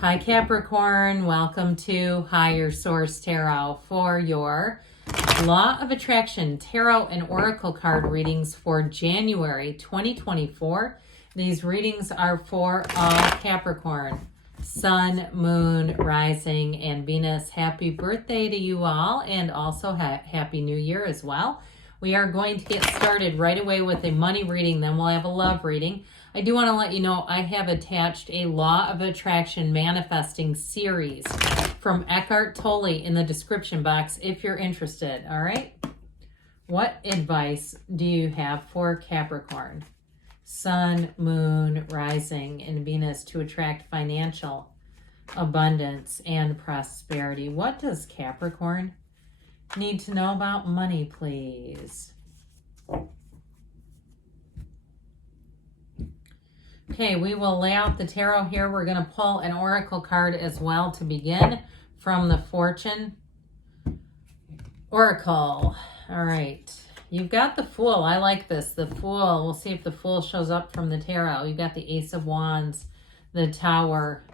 Hi Capricorn, welcome to Higher Source Tarot for your Law of Attraction Tarot and Oracle card readings for January 2024. These readings are for all Capricorn, Sun, Moon, Rising, and Venus. Happy birthday to you all, and also Happy New Year as well. We are going to get started right away with a money reading, then we'll have a love reading. I do want to let you know I have attached a Law of Attraction Manifesting series from Eckhart Tolle in the description box if you're interested, all right? What advice do you have for Capricorn, Sun, Moon, Rising, and Venus to attract financial abundance and prosperity? What does Capricorn need to know about money, please? Okay, we will lay out the tarot here. We're going to pull an oracle card as well to begin from the Fortune Oracle. All right. You've got the Fool. I like this. The Fool. We'll see if the Fool shows up from the tarot. You've got the Ace of Wands, the Tower,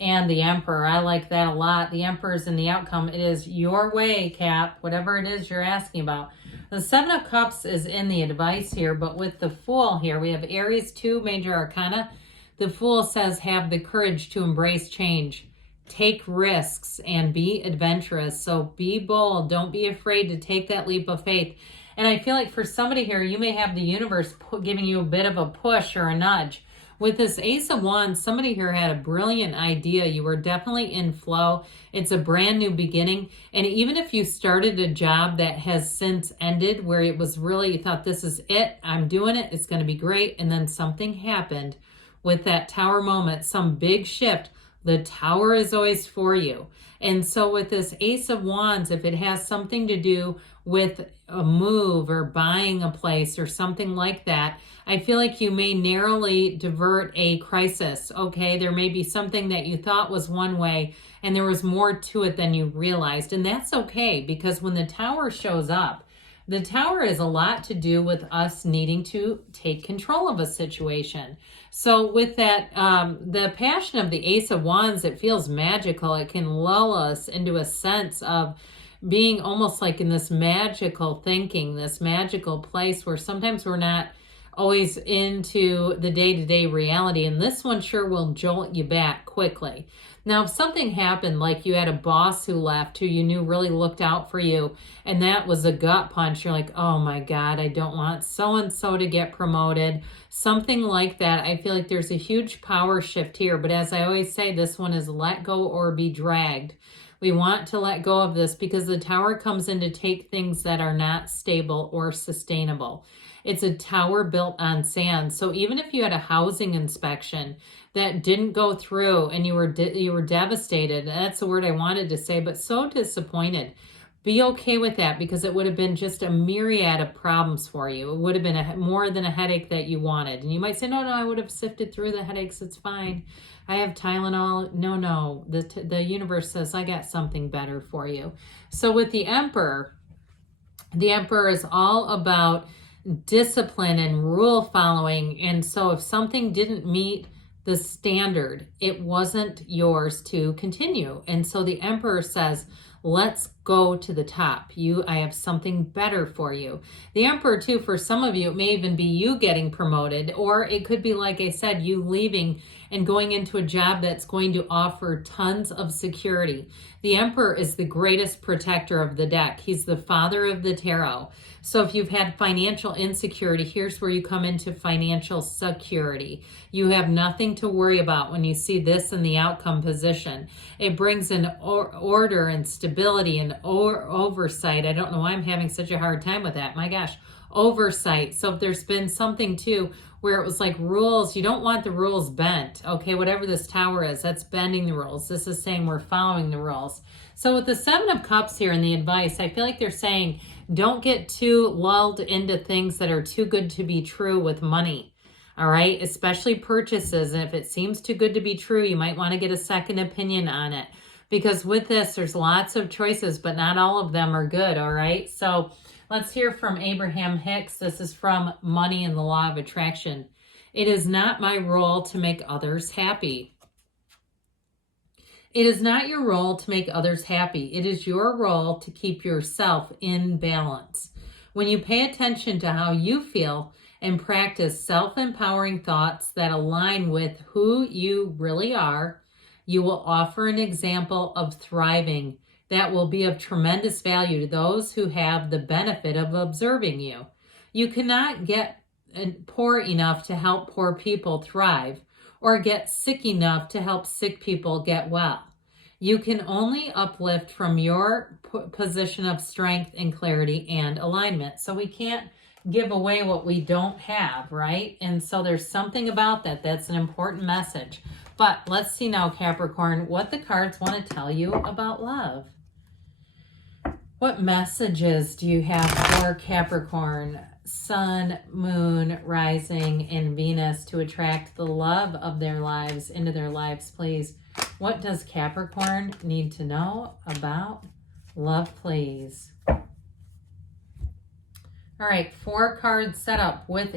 and the Emperor. I like that a lot. The Emperor is in the outcome. It is your way, Cap, whatever it is you're asking about. The Seven of Cups is in the advice here, but with the Fool here, we have Aries, 2 major arcana. The Fool says, have the courage to embrace change, take risks, and be adventurous. So be bold. Don't be afraid to take that leap of faith. And I feel like for somebody here, you may have the universe giving you a bit of a push or a nudge. With this Ace of Wands, somebody here had a brilliant idea. You were definitely in flow. It's a brand new beginning. And even if you started a job that has since ended, where it was really, you thought, this is it, I'm doing it, it's going to be great. And then something happened with that Tower moment, some big shift. The Tower is always for you. And so with this Ace of Wands, if it has something to do with a move or buying a place or something like that, I feel like you may narrowly divert a crisis, okay? There may be something that you thought was one way and there was more to it than you realized. And that's okay, because when the Tower shows up, the Tower is a lot to do with us needing to take control of a situation. So with that, the passion of the Ace of Wands, it feels magical. It can lull us into a sense of being almost like in this magical thinking, this magical place where sometimes we're not always into the day-to-day reality. And this one sure will jolt you back quickly. Now, if something happened, like you had a boss who left who you knew really looked out for you, and that was a gut punch, you're like, oh my God, I don't want so-and-so to get promoted. Something like that. I feel like there's a huge power shift here. But as I always say, this one is let go or be dragged. We want to let go of this because the Tower comes in to take things that are not stable or sustainable. It's a tower built on sand. So even if you had a housing inspection that didn't go through and you were devastated, that's the word I wanted to say, but so disappointed, be okay with that, because it would have been just a myriad of problems for you. It would have been more than a headache that you wanted. And you might say, no, I would have sifted through the headaches. It's fine. I have Tylenol. No, the universe says, I got something better for you. So with the Emperor is all about discipline and rule following. And so if something didn't meet the standard, it wasn't yours to continue. And so the Emperor says, let's go to the top. I have something better for you. The Emperor too, for some of you, it may even be you getting promoted, or it could be, like I said, you leaving and going into a job that's going to offer tons of security. The Emperor is the greatest protector of the deck. He's the father of the tarot. So if you've had financial insecurity, here's where you come into financial security. You have nothing to worry about when you see this in the outcome position. It brings an order and stability and oversight. I don't know why I'm having such a hard time with that. My gosh, oversight. So if there's been something too where it was like rules, you don't want the rules bent. Okay, whatever this Tower is, that's bending the rules. This is saying we're following the rules. So with the Seven of Cups here in the advice, I feel like they're saying don't get too lulled into things that are too good to be true with money. All right, especially purchases. And if it seems too good to be true, you might want to get a second opinion on it. Because with this, there's lots of choices, but not all of them are good. All right, so let's hear from Abraham Hicks. This is from Money and the Law of Attraction. It is not my role to make others happy. It is not your role to make others happy. It is your role to keep yourself in balance. When you pay attention to how you feel and practice self-empowering thoughts that align with who you really are, you will offer an example of thriving that will be of tremendous value to those who have the benefit of observing you. You cannot get poor enough to help poor people thrive, or get sick enough to help sick people get well. You can only uplift from your position of strength and clarity and alignment. So we can't give away what we don't have, right? And so there's something about that that's an important message. But let's see now, Capricorn, what the cards want to tell you about love. What messages do you have for Capricorn, Sun, Moon, Rising, and Venus to attract the love of their lives into their lives, please? What does Capricorn need to know about love, please? All right, 4 card setup with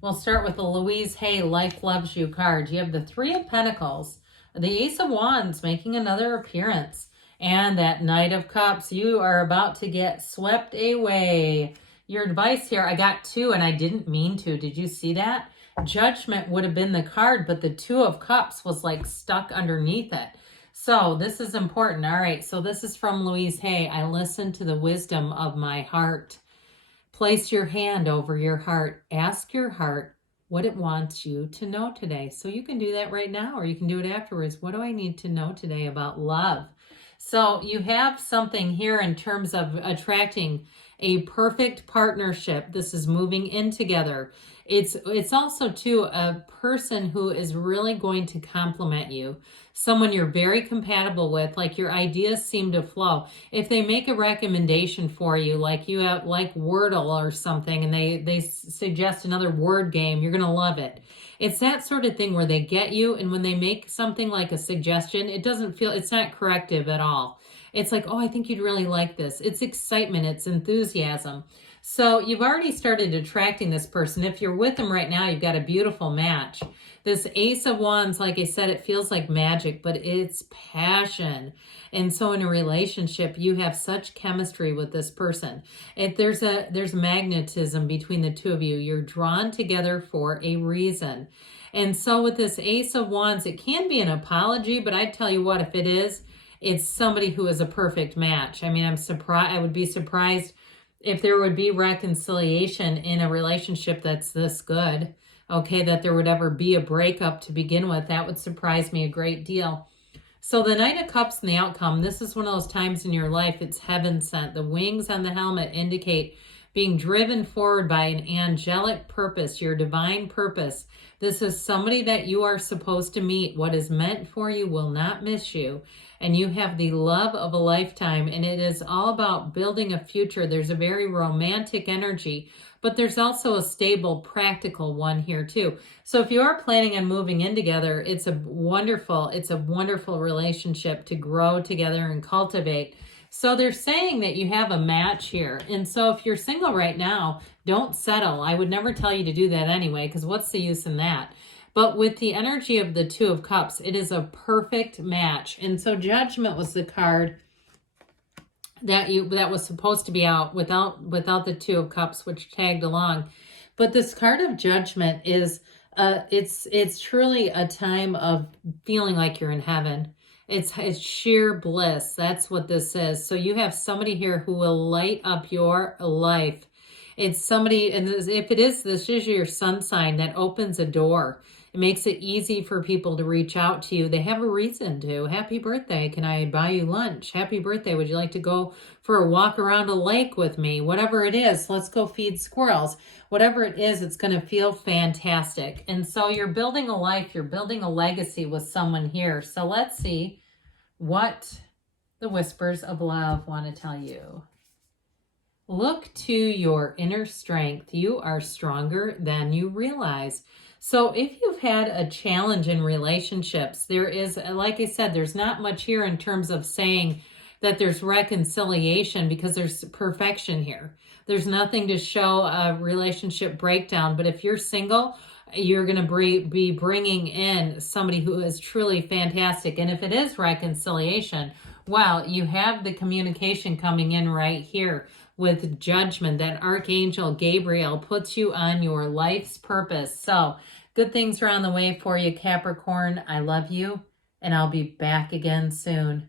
we'll start with the Louise Hay Life Loves You card. You have the 3 of Pentacles, the Ace of Wands making another appearance, and that Knight of Cups. You are about to get swept away. Your advice here, I got 2 and I didn't mean to. Did you see that? Judgment would have been the card, but the 2 of Cups was like stuck underneath it. So this is important. All right, so this is from Louise Hay. I listen to the wisdom of my heart. Place your hand over your heart. Ask your heart what it wants you to know today. So you can do that right now, or you can do it afterwards. What do I need to know today about love? So you have something here in terms of attracting a perfect partnership. This is moving in together. It's also too a person who is really going to complement you. Someone you're very compatible with, like your ideas seem to flow. If they make a recommendation for you, like you have like Wordle or something, and they suggest another word game, you're going to love it. It's that sort of thing where they get you, and when they make something like a suggestion, it's not corrective at all. It's like, oh, I think you'd really like this. It's excitement, it's enthusiasm. So you've already started attracting this person. If you're with them right now, you've got a beautiful match. This Ace of Wands, like I said, it feels like magic, but it's passion. And so in a relationship, you have such chemistry with this person. There's magnetism between the two of you. You're drawn together for a reason. And so with this Ace of Wands, it can be an apology, but I tell you what, if it is, it's somebody who is a perfect match. I mean, I would be surprised if there would be reconciliation in a relationship that's this good, okay, that there would ever be a breakup to begin with. That would surprise me a great deal. So the Knight of Cups and the outcome, this is one of those times in your life, it's heaven sent. The wings on the helmet indicate being driven forward by an angelic purpose, your divine purpose. This is somebody that you are supposed to meet. What is meant for you will not miss you. And you have the love of a lifetime, and it is all about building a future. There's a very romantic energy, but there's also a stable, practical one here too. So if you are planning on moving in together, it's a wonderful relationship to grow together and cultivate. So they're saying that you have a match here. And so if you're single right now, don't settle. I would never tell you to do that anyway, because what's the use in that? But with the energy of the Two of Cups, it is a perfect match. And so Judgment was the card that was supposed to be out without the Two of Cups, which tagged along. But this card of Judgment is it's truly a time of feeling like you're in heaven. It's sheer bliss. That's what this is. So you have somebody here who will light up your life. It's somebody, and if this is your sun sign, that opens a door. It makes it easy for people to reach out to you. They have a reason to. Happy birthday. Can I buy you lunch? Happy birthday. Would you like to go for a walk around a lake with me? Whatever it is, let's go feed squirrels. Whatever it is, it's going to feel fantastic. And so you're building a life. You're building a legacy with someone here. So let's see what the whispers of love want to tell you. Look to your inner strength. You are stronger than you realize. So if you've had a challenge in relationships, there is, like I said, there's not much here in terms of saying that there's reconciliation, because there's perfection here. There's nothing to show a relationship breakdown. But if you're single, you're going to be bringing in somebody who is truly fantastic. And if it is reconciliation, well, you have the communication coming in right here with judgment. That Archangel Gabriel puts you on your life's purpose. So good things are on the way for you, Capricorn. I love you, and I'll be back again soon.